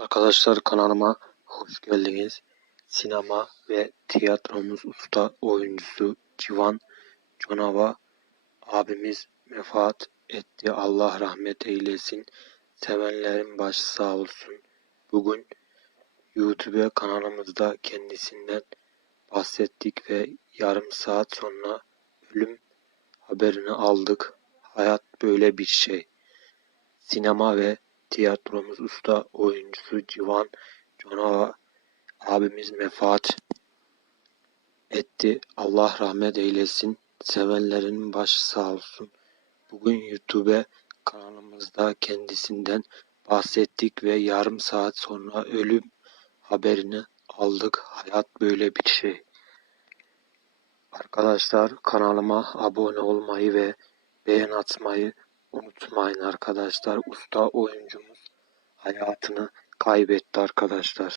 Arkadaşlar kanalıma hoş geldiniz. Sinema ve tiyatromuz usta oyuncusu Civan Conava abimiz vefat etti. Allah rahmet eylesin. Sevenlerin başı sağ olsun. Bugün YouTube kanalımızda kendisinden bahsettik ve yarım saat sonra ölüm haberini aldık. Hayat böyle bir şey. Sinema ve tiyatromuz usta oyuncusu Civan Conava abimiz vefat etti. Allah rahmet eylesin. Sevenlerin başı sağ olsun. Bugün YouTube kanalımızda kendisinden bahsettik ve yarım saat sonra ölüm haberini aldık. Hayat böyle bir şey. Arkadaşlar kanalıma abone olmayı ve beğen atmayı unutmayın arkadaşlar. Usta oyuncumuz hayatını kaybetti arkadaşlar.